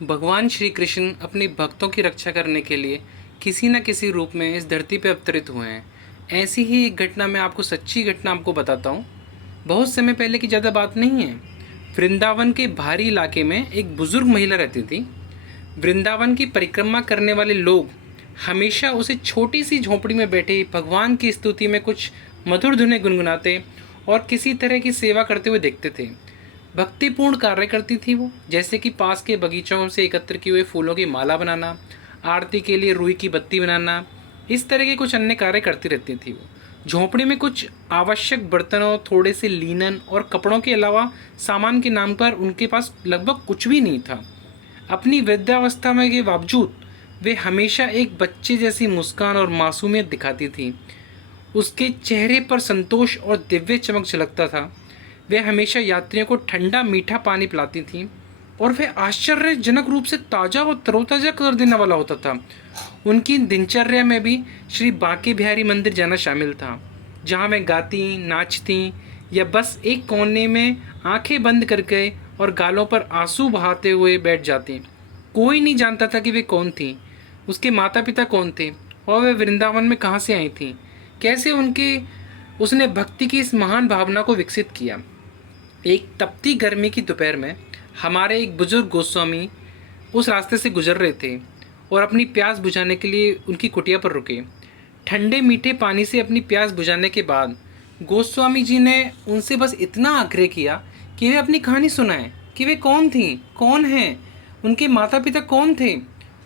भगवान श्री कृष्ण अपने भक्तों की रक्षा करने के लिए किसी न किसी रूप में इस धरती पर अवतरित हुए हैं। ऐसी ही एक घटना मैं आपको सच्ची घटना आपको बताता हूँ। बहुत समय पहले की ज़्यादा बात नहीं है। वृंदावन के बाहरी इलाके में एक बुज़ुर्ग महिला रहती थी। वृंदावन की परिक्रमा करने वाले लोग हमेशा उसे छोटी सी झोंपड़ी में बैठे भगवान की स्तुति में कुछ मधुर धुनें गुनगुनाते और किसी तरह की सेवा करते हुए देखते थे। भक्तिपूर्ण कार्य करती थी वो, जैसे कि पास के बगीचों से एकत्र किए हुए फूलों की माला बनाना, आरती के लिए रुई की बत्ती बनाना, इस तरह के कुछ अन्य कार्य करती रहती थी वो। झोंपड़ी में कुछ आवश्यक बर्तनों, थोड़े से लीनन और कपड़ों के अलावा सामान के नाम पर उनके पास लगभग कुछ भी नहीं था। अपनी वृद्धावस्था में के बावजूद वे हमेशा एक बच्चे जैसी मुस्कान और मासूमियत दिखाती थी। उसके चेहरे पर संतोष और दिव्य चमक झलकता था। वे हमेशा यात्रियों को ठंडा मीठा पानी पिलाती थीं और वह आश्चर्यजनक रूप से ताज़ा और तरोताज़ा कर देने वाला होता था। उनकी दिनचर्या में भी श्री बांके बिहारी मंदिर जाना शामिल था, जहाँ वे गाती, नाचती या बस एक कोने में आंखें बंद करके और गालों पर आंसू बहाते हुए बैठ जाती। कोई नहीं जानता था कि वे कौन थीं, उसके माता पिता कौन थे और वे वृंदावन में कहाँ से आई थीं। कैसे उसने भक्ति की इस महान भावना को विकसित किया। एक तपती गर्मी की दोपहर में हमारे एक बुजुर्ग गोस्वामी उस रास्ते से गुजर रहे थे और अपनी प्यास बुझाने के लिए उनकी कुटिया पर रुके। ठंडे मीठे पानी से अपनी प्यास बुझाने के बाद गोस्वामी जी ने उनसे बस इतना आग्रह किया कि वे अपनी कहानी सुनाएं, कि वे कौन थीं, कौन हैं, उनके माता पिता कौन थे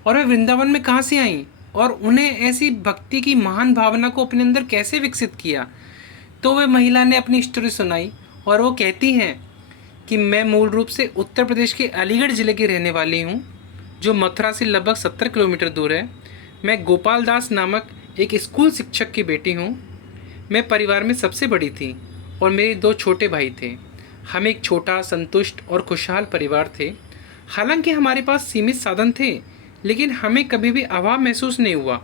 और वे वृंदावन में कहाँ से आईं और उन्हें ऐसी भक्ति की महान भावना को अपने अंदर कैसे विकसित किया। तो वह महिला ने अपनी स्टोरी सुनाई और वो कहती हैं कि मैं मूल रूप से उत्तर प्रदेश के अलीगढ़ ज़िले की रहने वाली हूँ, जो मथुरा से लगभग 70 किलोमीटर दूर है। मैं गोपाल दास नामक एक स्कूल शिक्षक की बेटी हूँ। मैं परिवार में सबसे बड़ी थी और मेरे 2 छोटे भाई थे। हम एक छोटा, संतुष्ट और खुशहाल परिवार थे। हालांकि हमारे पास सीमित साधन थे, लेकिन हमें कभी भी अभाव महसूस नहीं हुआ,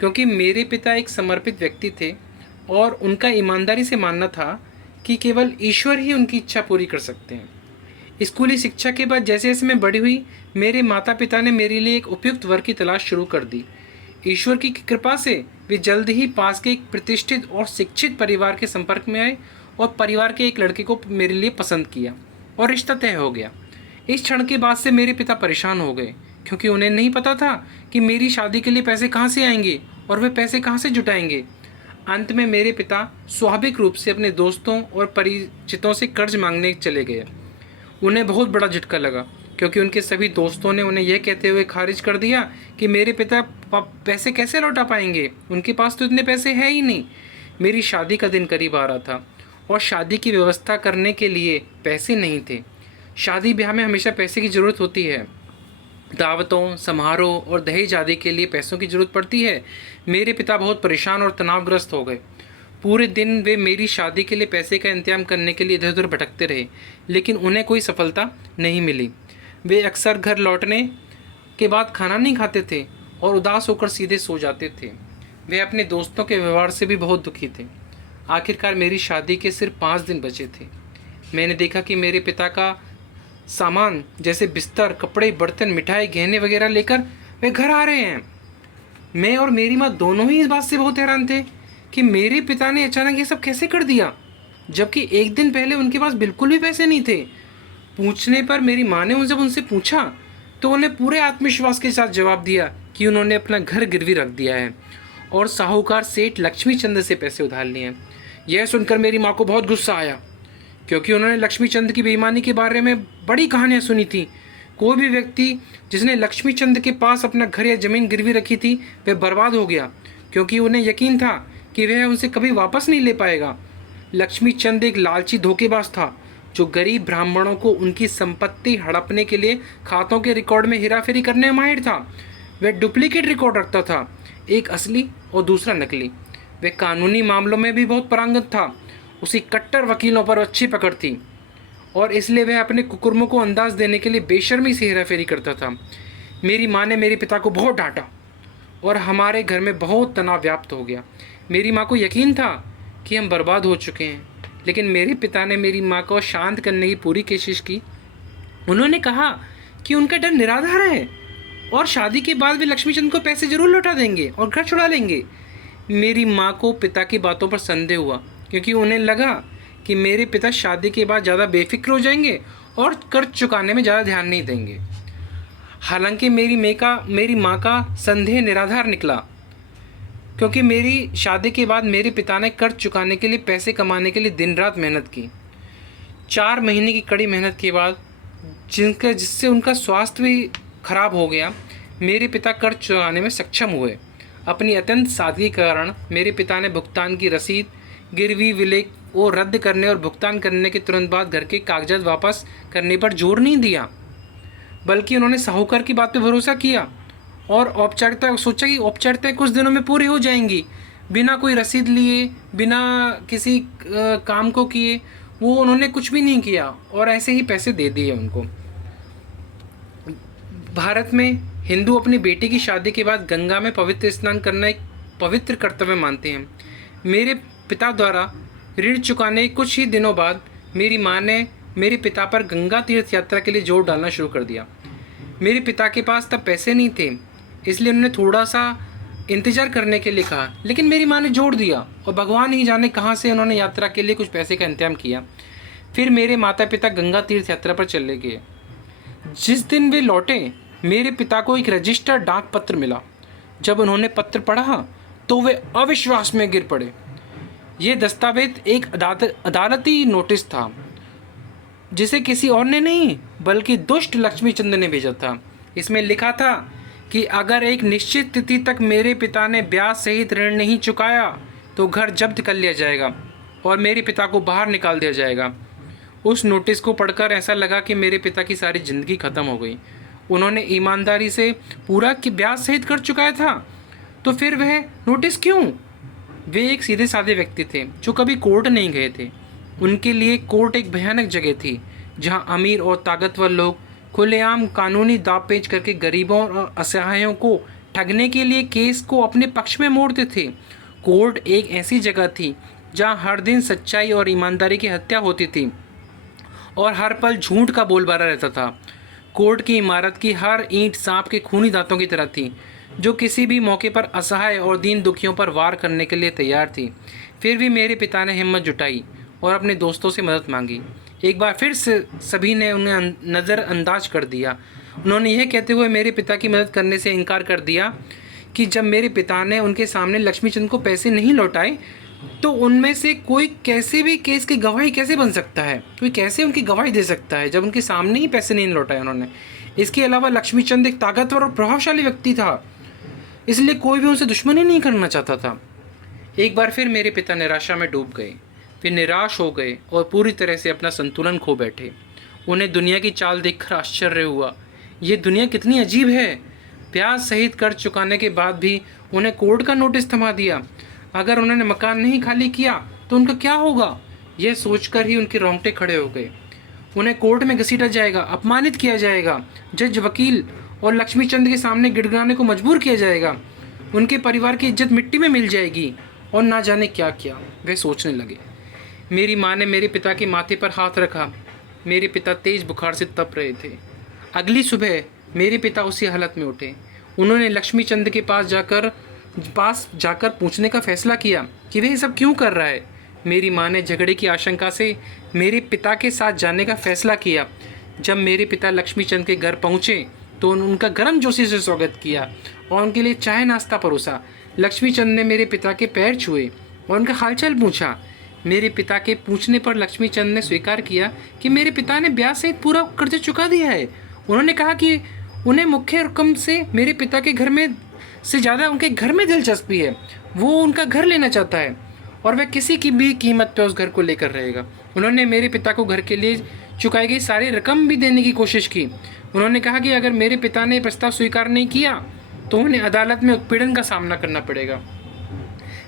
क्योंकि मेरे पिता एक समर्पित व्यक्ति थे और उनका ईमानदारी से मानना था कि केवल ईश्वर ही उनकी इच्छा पूरी कर सकते हैं। स्कूली शिक्षा के बाद जैसे जैसे मैं बड़ी हुई, मेरे माता पिता ने मेरे लिए एक उपयुक्त वर की तलाश शुरू कर दी। ईश्वर की कृपा से वे जल्द ही पास के एक प्रतिष्ठित और शिक्षित परिवार के संपर्क में आए और परिवार के एक लड़के को मेरे लिए पसंद किया और रिश्ता तय हो गया। इस क्षण के बाद से मेरे पिता परेशान हो गए, क्योंकि उन्हें नहीं पता था कि मेरी शादी के लिए पैसे कहाँ से आएंगे और वे पैसे कहाँ से जुटाएंगे। अंत में मेरे पिता स्वाभाविक रूप से अपने दोस्तों और परिचितों से कर्ज मांगने चले गए। उन्हें बहुत बड़ा झटका लगा, क्योंकि उनके सभी दोस्तों ने उन्हें यह कहते हुए खारिज कर दिया कि मेरे पिता पैसे कैसे लौटा पाएंगे, उनके पास तो इतने पैसे हैं ही नहीं। मेरी शादी का दिन करीब आ रहा था और शादी की व्यवस्था करने के लिए पैसे नहीं थे। शादी ब्याह में हमेशा पैसे की ज़रूरत होती है। दावतों, समारोह और दहेज आदि के लिए पैसों की जरूरत पड़ती है। मेरे पिता बहुत परेशान और तनावग्रस्त हो गए। पूरे दिन वे मेरी शादी के लिए पैसे का इंतजाम करने के लिए इधर उधर भटकते रहे, लेकिन उन्हें कोई सफलता नहीं मिली। वे अक्सर घर लौटने के बाद खाना नहीं खाते थे और उदास होकर सीधे सो जाते थे। वे अपने दोस्तों के व्यवहार से भी बहुत दुखी थे। आखिरकार मेरी शादी के सिर्फ 5 दिन बचे थे। मैंने देखा कि मेरे पिता का सामान जैसे बिस्तर, कपड़े, बर्तन, मिठाई, गहने वगैरह लेकर वे घर आ रहे हैं। मैं और मेरी माँ दोनों ही इस बात से बहुत हैरान थे कि मेरे पिता ने अचानक ये सब कैसे कर दिया, जबकि एक दिन पहले उनके पास बिल्कुल भी पैसे नहीं थे। पूछने पर मेरी माँ ने जब उनसे पूछा तो उन्हें पूरे आत्मविश्वास के साथ जवाब दिया कि उन्होंने अपना घर गिरवी रख दिया है और साहूकार सेठ लक्ष्मी चंद से पैसे उधार लिए हैं। यह सुनकर मेरी माँ को बहुत गुस्सा आया, क्योंकि उन्होंने लक्ष्मी चंद की बेईमानी के बारे में बड़ी कहानियाँ सुनी थी। कोई भी व्यक्ति जिसने लक्ष्मी चंद के पास अपना घर या ज़मीन गिरवी रखी थी, वह बर्बाद हो गया, क्योंकि उन्हें यकीन था कि वह उनसे कभी वापस नहीं ले पाएगा। लक्ष्मी चंद एक लालची धोखेबाज था, जो गरीब ब्राह्मणों को उनकी संपत्ति हड़पने के लिए खातों के रिकॉर्ड में हेराफेरी करने में माहिर था। वह डुप्लीकेट रिकॉर्ड रखता था, एक असली और दूसरा नकली। वह कानूनी मामलों में भी बहुत पारंगत था। उसी कट्टर वकीलों पर अच्छी पकड़ थी और इसलिए वह अपने कुकर्मों को अंदाज देने के लिए बेशर्मी से हेराफेरी करता था। मेरी माँ ने मेरे पिता को बहुत डांटा और हमारे घर में बहुत तनाव व्याप्त हो गया। मेरी माँ को यकीन था कि हम बर्बाद हो चुके हैं, लेकिन मेरे पिता ने मेरी माँ को शांत करने की पूरी कोशिश की। उन्होंने कहा कि उनका डर निराधार है और शादी के बाद वे लक्ष्मीचंद को पैसे जरूर लौटा देंगे और घर छुड़ा लेंगे। मेरी माँ को पिता की बातों पर संदेह हुआ, क्योंकि उन्हें लगा कि मेरे पिता शादी के बाद ज़्यादा बेफिक्र हो जाएंगे और कर्ज चुकाने में ज़्यादा ध्यान नहीं देंगे। हालांकि मेरी माँ का संदेह निराधार निकला, क्योंकि मेरी शादी के बाद मेरे पिता ने कर्ज चुकाने के लिए, पैसे कमाने के लिए दिन रात मेहनत की। 4 महीने की कड़ी मेहनत के बाद जिससे उनका स्वास्थ्य भी खराब हो गया, मेरे पिता कर्ज चुकाने में सक्षम हुए। अपनी अत्यंत सादगी के कारण मेरे पिता ने भुगतान की रसीद, गिरवी विलेख को रद्द करने और भुगतान करने के तुरंत बाद घर के कागजात वापस करने पर जोर नहीं दिया, बल्कि उन्होंने साहूकार की बात पर भरोसा किया और सोचा कि औपचारिकताएं कुछ दिनों में पूरी हो जाएंगी। बिना कोई रसीद लिए, बिना किसी काम को किए वो उन्होंने कुछ भी नहीं किया और ऐसे ही पैसे दे दिए उनको। भारत में हिंदू अपनी बेटी की शादी के बाद गंगा में पवित्र स्नान करना एक पवित्र कर्तव्य मानते हैं। मेरे पिता द्वारा ऋण चुकाने कुछ ही दिनों बाद मेरी माँ ने मेरे पिता पर गंगा तीर्थ यात्रा के लिए जोर डालना शुरू कर दिया। मेरे पिता के पास तब पैसे नहीं थे, इसलिए उन्होंने थोड़ा सा इंतज़ार करने के लिए कहा, लेकिन मेरी माँ ने जोड़ दिया और भगवान ही जाने कहाँ से उन्होंने यात्रा के लिए कुछ पैसे का इंतजाम किया। फिर मेरे माता पिता गंगा तीर्थ यात्रा पर चले गए। जिस दिन वे लौटे, मेरे पिता को एक रजिस्टर्ड डाक पत्र मिला। जब उन्होंने पत्र पढ़ा तो वे अविश्वास में गिर पड़े। ये दस्तावेज एक अदालती नोटिस था, जिसे किसी और ने नहीं बल्कि दुष्ट लक्ष्मीचंद ने भेजा था। इसमें लिखा था कि अगर एक निश्चित तिथि तक मेरे पिता ने ब्याज सहित ऋण नहीं चुकाया तो घर जब्त कर लिया जाएगा और मेरे पिता को बाहर निकाल दिया जाएगा। उस नोटिस को पढ़कर ऐसा लगा कि मेरे पिता की सारी ज़िंदगी ख़त्म हो गई। उन्होंने ईमानदारी से पूरा कि ब्याज सहित कर चुकाया था, तो फिर वह नोटिस क्यों? वे एक सीधे साधे व्यक्ति थे जो कभी कोर्ट नहीं गए थे। उनके लिए कोर्ट एक भयानक जगह थी, जहां अमीर और ताकतवर लोग खुलेआम कानूनी दांव-पेच करके गरीबों और असहायों को ठगने के लिए केस को अपने पक्ष में मोड़ते थे। कोर्ट एक ऐसी जगह थी जहां हर दिन सच्चाई और ईमानदारी की हत्या होती थी और हर पल झूठ का बोलबाला रहता था। कोर्ट की इमारत की हर ईंट सांप के खूनी दांतों की तरह थी, जो किसी भी मौके पर असहाय और दीन दुखियों पर वार करने के लिए तैयार थी। फिर भी मेरे पिता ने हिम्मत जुटाई और अपने दोस्तों से मदद मांगी। एक बार फिर से सभी ने उन्हें नज़रअंदाज कर दिया। उन्होंने यह कहते हुए मेरे पिता की मदद करने से इनकार कर दिया कि जब मेरे पिता ने उनके सामने लक्ष्मीचंद को पैसे नहीं लौटाए, तो उनमें से कोई कैसे भी केस की गवाही कैसे बन सकता है, कोई कैसे उनकी गवाही दे सकता है जब उनके सामने ही पैसे नहीं लौटाए उन्होंने। इसके अलावा लक्ष्मीचंद एक ताकतवर और प्रभावशाली व्यक्ति था, इसलिए कोई भी उनसे दुश्मनी नहीं करना चाहता था। एक बार फिर मेरे पिता निराशा में डूब गए। वे निराश हो गए और पूरी तरह से अपना संतुलन खो बैठे। उन्हें दुनिया की चाल देखकर आश्चर्य हुआ। ये दुनिया कितनी अजीब है। ब्याज सहित कर्ज चुकाने के बाद भी उन्हें कोर्ट का नोटिस थमा दिया। अगर उन्होंने मकान नहीं खाली किया तो उनका क्या होगा? यह सोचकर ही उनके रोंगटे खड़े हो गए। उन्हें कोर्ट में घसीटा जाएगा, अपमानित किया जाएगा, जज, वकील और लक्ष्मीचंद के सामने गिड़गिड़ाने को मजबूर किया जाएगा। उनके परिवार की इज्जत मिट्टी में मिल जाएगी और ना जाने क्या क्या वे सोचने लगे। मेरी माँ ने मेरे पिता के माथे पर हाथ रखा। मेरे पिता तेज बुखार से तप रहे थे। अगली सुबह मेरे पिता उसी हालत में उठे। उन्होंने लक्ष्मीचंद के पास जाकर पूछने का फैसला किया कि वह सब क्यों कर रहा है। मेरी माँ ने झगड़े की आशंका से मेरे पिता के साथ जाने का फैसला किया। जब मेरे पिता लक्ष्मीचंद के घर पहुँचे तो उनका गर्मजोशी से स्वागत किया और उनके लिए चाय नाश्ता परोसा। लक्ष्मीचंद ने मेरे पिता के पैर छुए और उनका हालचाल पूछा। मेरे पिता के पूछने पर लक्ष्मीचंद ने स्वीकार किया कि मेरे पिता ने ब्याज सहित पूरा कर्ज चुका दिया है। उन्होंने कहा कि उन्हें मुख्य रकम से मेरे पिता के घर में से ज़्यादा उनके घर में दिलचस्पी है। वो उनका घर लेना चाहता है और वह किसी की भी कीमत पर उस घर को लेकर रहेगा। उन्होंने मेरे पिता को घर के लिए चुकाई गई सारी रकम भी देने की कोशिश की। उन्होंने कहा कि अगर मेरे पिता ने प्रस्ताव स्वीकार नहीं किया तो उन्हें अदालत में उत्पीड़न का सामना करना पड़ेगा।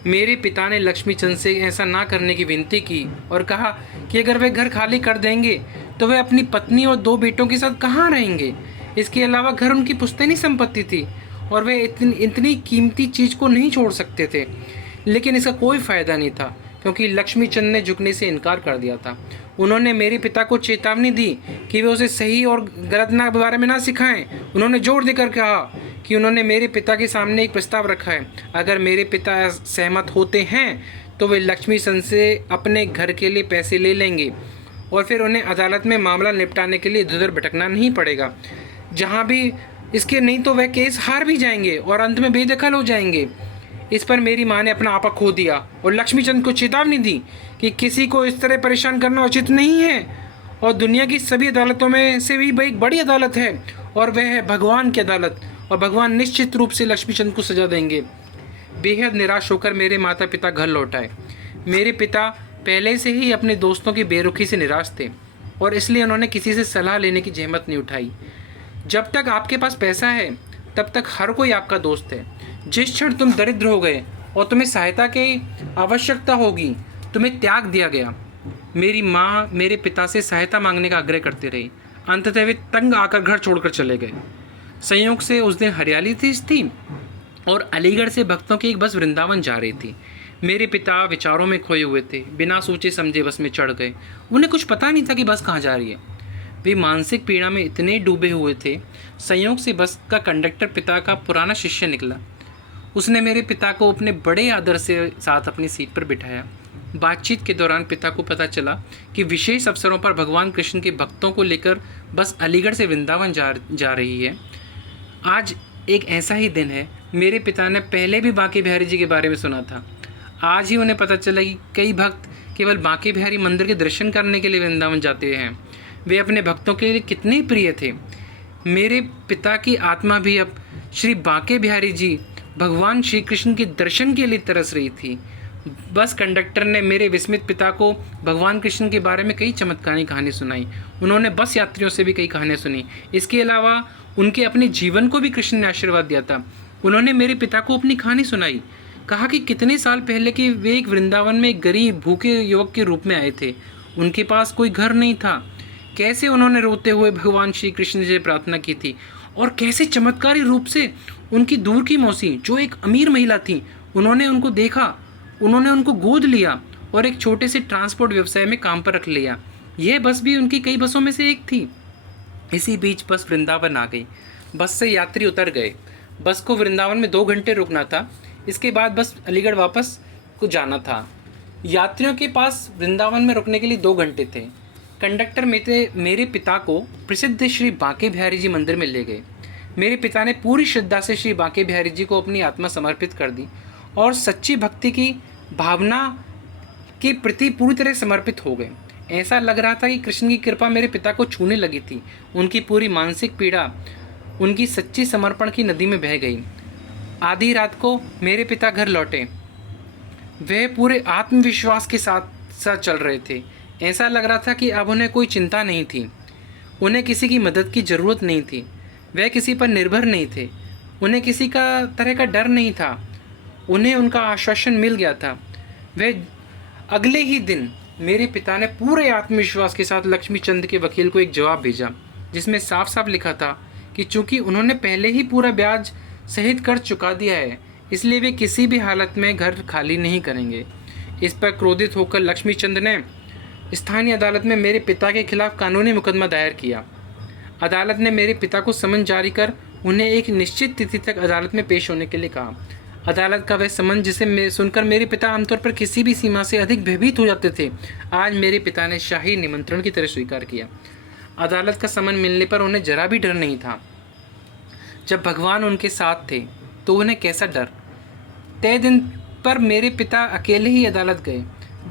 मेरे पिता ने लक्ष्मीचंद से ऐसा ना करने की विनती की और कहा कि अगर वे घर खाली कर देंगे तो वे अपनी पत्नी और 2 बेटों के साथ कहाँ रहेंगे। इसके अलावा घर उनकी पुश्तैनी संपत्ति थी और वे इतनी कीमती चीज़ को नहीं छोड़ सकते थे। लेकिन इसका कोई फ़ायदा नहीं था, क्योंकि लक्ष्मीचंद ने झुकने से इनकार कर दिया था। उन्होंने मेरे पिता को चेतावनी दी कि वे उसे सही और गलत ना बारे में ना सिखाएं। उन्होंने जोर देकर कहा कि उन्होंने मेरे पिता के सामने एक प्रस्ताव रखा है। अगर मेरे पिता सहमत होते हैं तो वे लक्ष्मी चंद से अपने घर के लिए पैसे ले लेंगे और फिर उन्हें अदालत में मामला निपटाने के लिए इधर उधर भटकना नहीं पड़ेगा। जहाँ भी इसके नहीं तो वह केस हार भी जाएंगे और अंत में बेदखल हो जाएंगे। इस पर मेरी माँ ने अपना आपा खो दिया और लक्ष्मीचंद को चेतावनी दी कि किसी को इस तरह परेशान करना उचित नहीं है और दुनिया की सभी अदालतों में से भी एक बड़ी अदालत है और वह है भगवान की अदालत, और भगवान निश्चित रूप से लक्ष्मीचंद को सजा देंगे। बेहद निराश होकर मेरे माता पिता घर लौट आए। मेरे पिता पहले से ही अपने दोस्तों की बेरुखी से निराश थे और इसलिए उन्होंने किसी से सलाह लेने की जहमत नहीं उठाई। जब तक आपके पास पैसा है तब तक हर कोई आपका दोस्त है। जिस क्षण तुम दरिद्र हो गए और तुम्हें सहायता की आवश्यकता होगी, तुम्हें त्याग दिया गया। मेरी माँ मेरे पिता से सहायता मांगने का आग्रह करते रही। अंततः वे तंग आकर घर छोड़कर चले गए। संयोग से उस दिन हरियाली थी और अलीगढ़ से भक्तों की एक बस वृंदावन जा रही थी। मेरे पिता विचारों में खोए हुए थे। बिना सोचे समझे बस में चढ़ गए। उन्हें कुछ पता नहीं था कि बस कहाँ जा रही है। वे मानसिक पीड़ा में इतने डूबे हुए थे। संयोग से बस का कंडक्टर पिता का पुराना शिष्य निकला। उसने मेरे पिता को अपने बड़े आदर से साथ अपनी सीट पर बिठाया। बातचीत के दौरान पिता को पता चला कि विशेष अवसरों पर भगवान कृष्ण के भक्तों को लेकर बस अलीगढ़ से वृंदावन जा रही है। आज एक ऐसा ही दिन है। मेरे पिता ने पहले भी बांके बिहारी जी के बारे में सुना था। आज ही उन्हें पता चला कि कई भक्त केवल बांके बिहारी मंदिर के दर्शन करने के लिए वृंदावन जाते हैं। वे अपने भक्तों के लिए कितने प्रिय थे। मेरे पिता की आत्मा भी अब श्री बांके बिहारी जी भगवान श्री कृष्ण के दर्शन के लिए तरस रही थी। बस कंडक्टर ने मेरे विस्मित पिता को भगवान कृष्ण के बारे में कई चमत्कारी कहानी सुनाई। उन्होंने बस यात्रियों से भी कई कहानियाँ सुनी। इसके अलावा उनके अपने जीवन को भी कृष्ण ने आशीर्वाद दिया था। उन्होंने मेरे पिता को अपनी कहानी सुनाई। कहा कि कितने साल पहले कि वे एक वृंदावन में एक गरीब भूखे युवक के रूप में आए थे। उनके पास कोई घर नहीं था। कैसे उन्होंने रोते हुए भगवान श्री कृष्ण से प्रार्थना की थी और कैसे चमत्कारी रूप से उनकी दूर की मौसी, जो एक अमीर महिला थी, उन्होंने उनको देखा, उन्होंने उनको गोद लिया और एक छोटे से ट्रांसपोर्ट व्यवसाय में काम पर रख लिया। यह बस भी उनकी कई बसों में से एक थी। इसी बीच बस वृंदावन आ गई। बस से यात्री उतर गए। बस को वृंदावन में 2 घंटे रुकना था। इसके बाद बस अलीगढ़ वापस को जाना था। यात्रियों के पास वृंदावन में रुकने के लिए 2 घंटे थे। कंडक्टर मेरे पिता को प्रसिद्ध श्री बांके बिहारी जी मंदिर में ले गए। मेरे पिता ने पूरी श्रद्धा से श्री बांके बिहारी जी को अपनी आत्मा समर्पित कर दी और सच्ची भक्ति की भावना के प्रति पूरी तरह समर्पित हो गए। ऐसा लग रहा था कि कृष्ण की कृपा मेरे पिता को छूने लगी थी। उनकी पूरी मानसिक पीड़ा उनकी सच्ची समर्पण की नदी में बह गई। आधी रात को मेरे पिता घर लौटे। वे पूरे आत्मविश्वास के साथ चल रहे थे। ऐसा लग रहा था कि अब उन्हें कोई चिंता नहीं थी। उन्हें किसी की मदद की ज़रूरत नहीं थी। वह किसी पर निर्भर नहीं थे। उन्हें किसी का तरह का डर नहीं था। उन्हें उनका आश्वासन मिल गया था। वह अगले ही दिन मेरे पिता ने पूरे आत्मविश्वास के साथ लक्ष्मीचंद के वकील को एक जवाब भेजा, जिसमें साफ साफ लिखा था कि चूंकि उन्होंने पहले ही पूरा ब्याज सहित कर चुका दिया है, इसलिए वे किसी भी हालत में घर खाली नहीं करेंगे। इस पर क्रोधित होकर लक्ष्मीचंद ने स्थानीय अदालत में मेरे पिता के खिलाफ कानूनी मुकदमा दायर किया। अदालत ने मेरे पिता को समन जारी कर उन्हें एक निश्चित तिथि तक अदालत में पेश होने के लिए कहा। अदालत का वह समन जिसे सुनकर मेरे पिता आमतौर पर किसी भी सीमा से अधिक भयभीत हो जाते थे, आज मेरे पिता ने शाही निमंत्रण की तरह स्वीकार किया। अदालत का समन मिलने पर उन्हें जरा भी डर नहीं था। जब भगवान उनके साथ थे तो उन्हें कैसा डर। तय दिन पर मेरे पिता अकेले ही अदालत गए,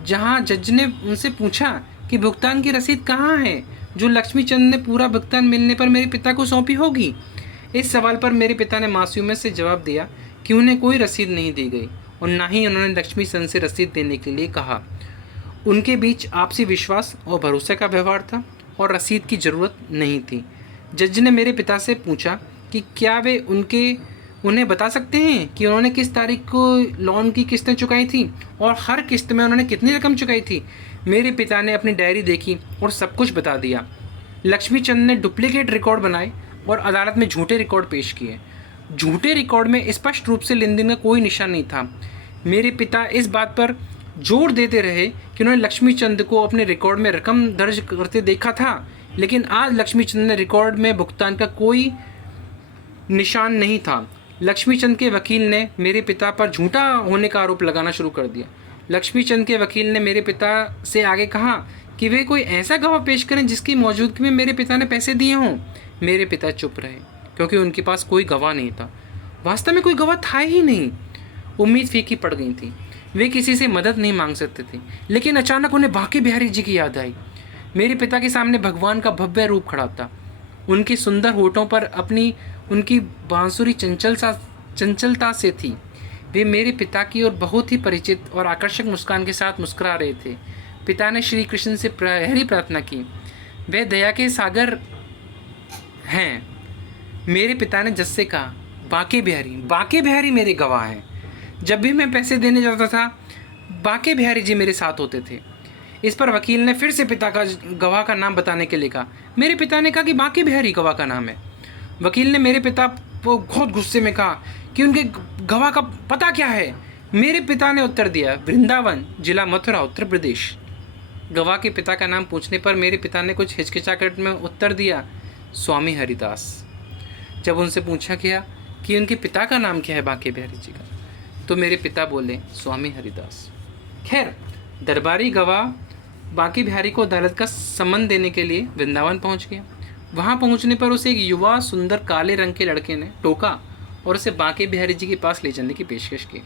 जहां जज ने उनसे पूछा कि भुगतान की रसीद कहाँ है, जो लक्ष्मीचंद ने पूरा भुगतान मिलने पर मेरे पिता को सौंपी होगी। इस सवाल पर मेरे पिता ने मासूमियत से जवाब दिया कि उन्हें कोई रसीद नहीं दी गई और ना ही उन्होंने लक्ष्मीचंद से रसीद देने के लिए कहा। उनके बीच आपसी विश्वास और भरोसे का व्यवहार था और रसीद की ज़रूरत नहीं थी। जज ने मेरे पिता से पूछा कि क्या वे उन्हें बता सकते हैं कि उन्होंने किस तारीख को लोन की किस्तें चुकाई थी और हर किस्त में उन्होंने कितनी रकम चुकाई थी। मेरे पिता ने अपनी डायरी देखी और सब कुछ बता दिया। लक्ष्मीचंद ने डुप्लीकेट रिकॉर्ड बनाए और अदालत में झूठे रिकॉर्ड पेश किए। झूठे रिकॉर्ड में स्पष्ट रूप से लेन देन का कोई निशान नहीं था। मेरे पिता इस बात पर जोर देते रहे कि उन्होंने लक्ष्मीचंद को अपने रिकॉर्ड में रकम दर्ज करते देखा था, लेकिन आज लक्ष्मीचंद ने रिकॉर्ड में भुगतान का कोई निशान नहीं था। लक्ष्मीचंद के वकील ने मेरे पिता पर झूठा होने का आरोप लगाना शुरू कर दिया। लक्ष्मीचंद के वकील ने मेरे पिता से आगे कहा कि वे कोई ऐसा गवाह पेश करें जिसकी मौजूदगी में मेरे पिता ने पैसे दिए हों। मेरे पिता चुप रहे क्योंकि उनके पास कोई गवाह नहीं था। वास्तव में कोई गवाह था ही नहीं। उम्मीद फीकी पड़ गई थी। वे किसी से मदद नहीं मांग सकते थे। लेकिन अचानक उन्हें बांके बिहारी जी की याद आई। मेरे पिता के सामने भगवान का भव्य रूप खड़ा था। उनके सुंदर होठों पर अपनी उनकी बांसुरी चंचलता से थी। वे मेरे पिता की ओर बहुत ही परिचित और आकर्षक मुस्कान के साथ मुस्कुरा रहे थे। पिता ने श्री कृष्ण से गहरी प्रार्थना की। वे दया के सागर हैं। मेरे पिता ने जज से कहा, बांके बिहारी मेरे गवाह हैं। जब भी मैं पैसे देने जाता था, बांके बिहारी जी मेरे साथ होते थे। इस पर वकील ने फिर से पिता का गवाह का नाम बताने के लिए कहा। मेरे पिता ने कहा कि बांके बिहारी गवाह का नाम है। वकील ने मेरे पिता को बहुत गुस्से में कहा कि उनके गवाह का पता क्या है। मेरे पिता ने उत्तर दिया, वृंदावन, जिला मथुरा, उत्तर प्रदेश। गवाह के पिता का नाम पूछने पर मेरे पिता ने कुछ हिचकिचाहट में उत्तर दिया, स्वामी हरिदास। जब उनसे पूछा गया कि उनके पिता का नाम क्या है बांके बिहारी जी का, तो मेरे पिता बोले, स्वामी हरिदास। खैर, दरबारी गवाह बांके बिहारी को अदालत का सम्मन देने के लिए वृंदावन पहुंच गया। वहां पहुंचने पर उसे एक युवा सुंदर काले रंग के लड़के ने टोका और उसे बांके बिहारी जी के पास ले जाने की पेशकश की।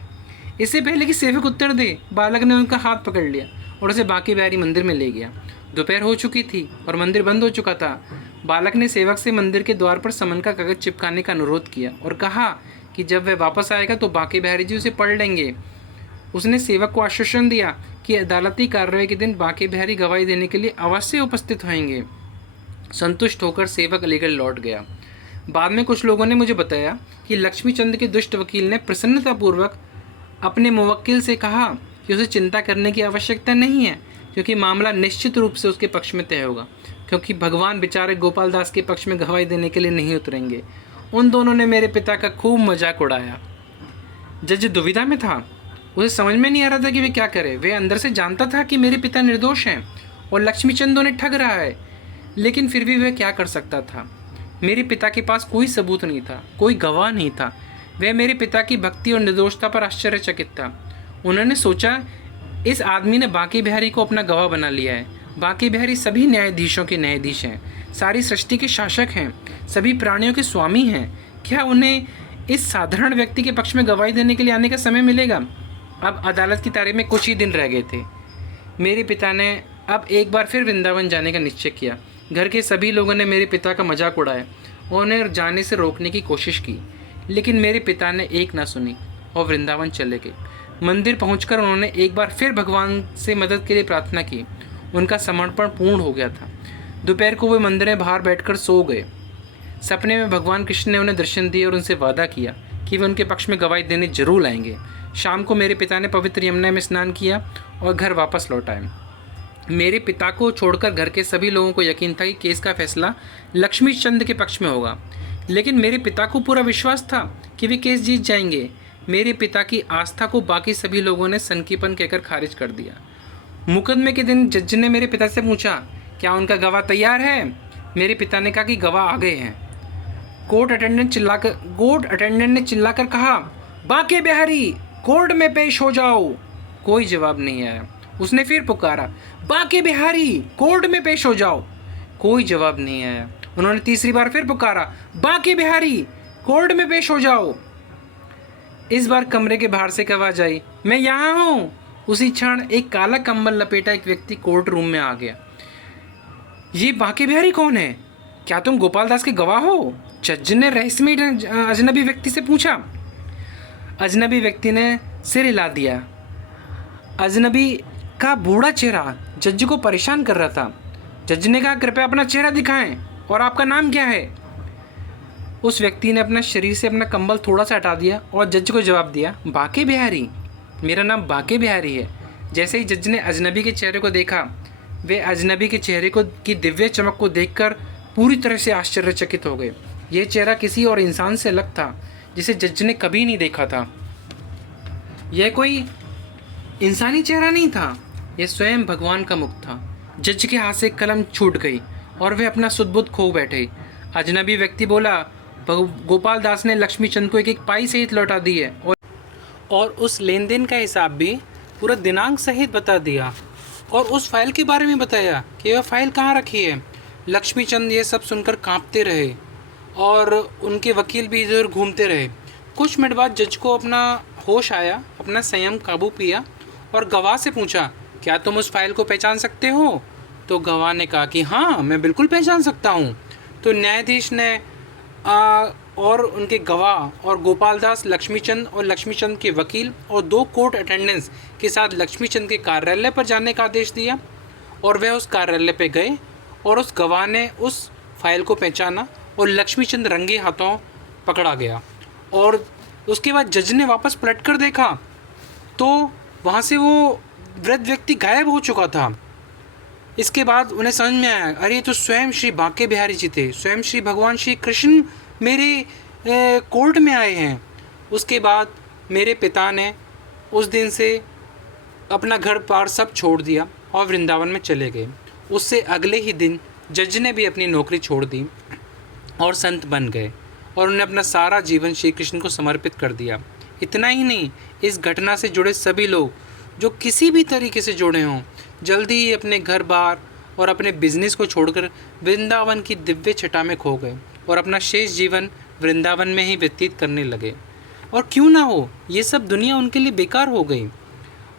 इससे पहले कि सेवक उत्तर दे, बालक ने उनका हाथ पकड़ लिया और उसे बांके बिहारी मंदिर में ले गया। दोपहर हो चुकी थी और मंदिर बंद हो चुका था। बालक ने सेवक से मंदिर के द्वार पर समन का कागज चिपकाने का अनुरोध किया और कहा कि जब वह वापस आएगा तो बांके बिहारी जी उसे पढ़ लेंगे। उसने सेवक को आश्वासन दिया कि अदालती कार्रवाई के दिन बांके बिहारी गवाही देने के लिए अवश्य उपस्थित होंगे। संतुष्ट होकर सेवक अलीगढ़ लौट गया। बाद में कुछ लोगों ने मुझे बताया कि लक्ष्मीचंद के दुष्ट वकील ने प्रसन्नतापूर्वक अपने मुवक्किल से कहा कि उसे चिंता करने की आवश्यकता नहीं है, क्योंकि मामला निश्चित रूप से उसके पक्ष में तय होगा, क्योंकि भगवान बेचारे गोपाल दास के पक्ष में गवाही देने के लिए नहीं उतरेंगे। उन दोनों ने मेरे पिता का खूब मजाक उड़ाया। जज दुविधा में था। उसे समझ में नहीं आ रहा था कि वे क्या करे। वे अंदर से जानता था कि मेरे पिता निर्दोष हैं और लक्ष्मीचंद उन्हें ठग रहा है, लेकिन फिर भी वह क्या कर सकता था। मेरे पिता के पास कोई सबूत नहीं था, कोई गवाह नहीं था। वह मेरे पिता की भक्ति और निर्दोषता पर आश्चर्यचकित था। उन्होंने सोचा, इस आदमी ने बांके बिहारी को अपना गवाह बना लिया है। बांके बिहारी सभी न्यायाधीशों के न्यायाधीश हैं, सारी सृष्टि के शासक हैं, सभी प्राणियों के स्वामी हैं। क्या उन्हें इस साधारण व्यक्ति के पक्ष में गवाही देने के लिए आने का समय मिलेगा? अब अदालत की तारीख में कुछ ही दिन रह गए थे। मेरे पिता ने अब एक बार फिर वृंदावन जाने का निश्चय किया। घर के सभी लोगों ने मेरे पिता का मजाक उड़ाया और उन्हें जाने से रोकने की कोशिश की, लेकिन मेरे पिता ने एक ना सुनी और वृंदावन चले गए। मंदिर पहुंचकर उन्होंने एक बार फिर भगवान से मदद के लिए प्रार्थना की। उनका समर्पण पूर्ण हो गया था। दोपहर को वे मंदिर में बाहर बैठकर सो गए। सपने में भगवान कृष्ण ने उन्हें दर्शन दिए और उनसे वादा किया कि वे उनके पक्ष में गवाही देने जरूर आएंगे। शाम को मेरे पिता ने पवित्र यमुना में स्नान किया और घर वापस लौट आए। मेरे पिता को छोड़कर घर के सभी लोगों को यकीन था कि केस का फैसला लक्ष्मीचंद के पक्ष में होगा, लेकिन मेरे पिता को पूरा विश्वास था कि वे केस जीत जाएंगे। मेरे पिता की आस्था को बाकी सभी लोगों ने सनकीपन कहकर खारिज कर दिया। मुकदमे के दिन जज ने मेरे पिता से पूछा, क्या उनका गवाह तैयार है? मेरे पिता ने कहा कि गवाह आ गए हैं। कोर्ट अटेंडेंट ने चिल्लाकर कहा, बांके बिहारी, कोर्ट में पेश हो जाओ। कोई जवाब नहीं आया। उसने फिर पुकारा, बांके बिहारी, कोर्ट में पेश हो जाओ। कोई जवाब नहीं आया। उन्होंने तीसरी बार फिर पुकारा, बांके बिहारी, कोर्ट में पेश हो जाओ। इस बार कमरे के बाहर से एक आवाज आई, मैं यहाँ हूँ। उसी क्षण एक काला कंबल लपेटा एक व्यक्ति कोर्ट रूम में आ गया। ये बांके बिहारी कौन है? क्या तुम गोपाल दास के गवाह हो? जज ने रहस्यमयी अजनबी व्यक्ति से पूछा। अजनबी व्यक्ति ने सिर हिला दिया। अजनबी का बूढ़ा चेहरा जज को परेशान कर रहा था। जज ने कहा, कृपया अपना चेहरा दिखाएं और आपका नाम क्या है? उस व्यक्ति ने अपना शरीर से अपना कंबल थोड़ा सा हटा दिया और जज को जवाब दिया, बांके बिहारी, मेरा नाम बांके बिहारी है। जैसे ही जज ने अजनबी के चेहरे को देखा, वे अजनबी के चेहरे को की दिव्य चमक को देखकर पूरी तरह से आश्चर्यचकित हो गए। यह चेहरा किसी और इंसान से अलग था, जिसे जज ने कभी नहीं देखा था। यह कोई इंसानी चेहरा नहीं था, यह स्वयं भगवान का मुख था। जज के हाथ से कलम छूट गई और वे अपना सुध-बुध खो बैठे। अजनबी व्यक्ति बोला, गोपाल दास ने लक्ष्मीचंद को एक एक पाई सहित लौटा दी है और उस लेन देन का हिसाब भी पूरा दिनांक सहित बता दिया और उस फाइल के बारे में बताया कि वह फाइल कहाँ रखी है। लक्ष्मीचंद ये सब सुनकर कांपते रहे और उनके वकील भी इधर घूमते रहे। कुछ मिनट बाद जज को अपना होश आया, अपना संयम काबू पिया और गवाह से पूछा, क्या तुम उस फाइल को पहचान सकते हो? तो गवाह ने कहा कि हाँ, मैं बिल्कुल पहचान सकता हूँ। तो न्यायाधीश ने और उनके गवाह और गोपाल दास, लक्ष्मीचंद और लक्ष्मीचंद के वकील और 2 कोर्ट अटेंडेंट्स के साथ लक्ष्मीचंद के कार्यालय पर जाने का आदेश दिया और वह उस कार्यालय पर गए और उस गवाह ने उस फाइल को पहचाना और लक्ष्मीचंद रंगे हाथों पकड़ा गया। और उसके बाद जज ने वापस पलट कर देखा तो वहाँ से वो वृद्ध व्यक्ति गायब हो चुका था। इसके बाद उन्हें समझ में आया, अरे ये तो स्वयं श्री बांके बिहारी जी थे, स्वयं श्री भगवान श्री कृष्ण मेरे कोर्ट में आए हैं। उसके बाद मेरे पिता ने उस दिन से अपना घर बार सब छोड़ दिया और वृंदावन में चले गए। उससे अगले ही दिन जज ने भी अपनी नौकरी छोड़ दी और संत बन गए और उन्हें अपना सारा जीवन श्री कृष्ण को समर्पित कर दिया। इतना ही नहीं, इस घटना से जुड़े सभी लोग जो किसी भी तरीके से जुड़े हों, जल्दी ही अपने घर बार और अपने बिजनेस को छोड़कर वृंदावन की दिव्य छटा में खो गए और अपना शेष जीवन वृंदावन में ही व्यतीत करने लगे। और क्यों ना हो, ये सब दुनिया उनके लिए बेकार हो गई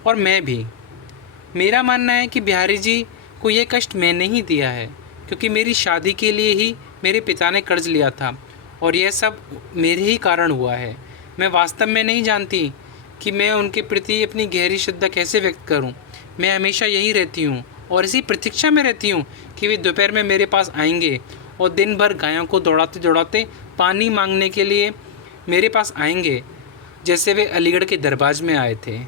और मैं भी। मेरा मानना है कि बिहारी जी को ये कष्ट मैंने ही दिया है, क्योंकि मेरी शादी के लिए ही मेरे पिता ने कर्ज लिया था और यह सब मेरे ही कारण हुआ है। मैं वास्तव में नहीं जानती कि मैं उनके प्रति अपनी गहरी श्रद्धा कैसे व्यक्त करूं। मैं हमेशा यही रहती हूं और इसी प्रतीक्षा में रहती हूं कि वे दोपहर में मेरे पास आएंगे और दिन भर गायों को दौड़ाते दौड़ाते पानी मांगने के लिए मेरे पास आएंगे, जैसे वे अलीगढ़ के दरबार में आए थे।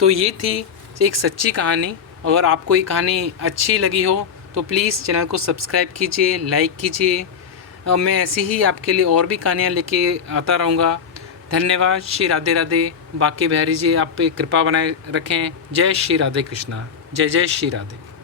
तो ये थी एक सच्ची कहानी। अगर आपको ये कहानी अच्छी लगी हो तो प्लीज़ चैनल को सब्सक्राइब कीजिए, लाइक कीजिए। मैं ऐसी ही आपके लिए और भी कहानियाँ लेके आता रहूँगा। धन्यवाद। श्री राधे राधे। बांके बिहारी जी आप पे कृपा बनाए रखें। जय श्री राधे कृष्णा। जय जय श्री राधे।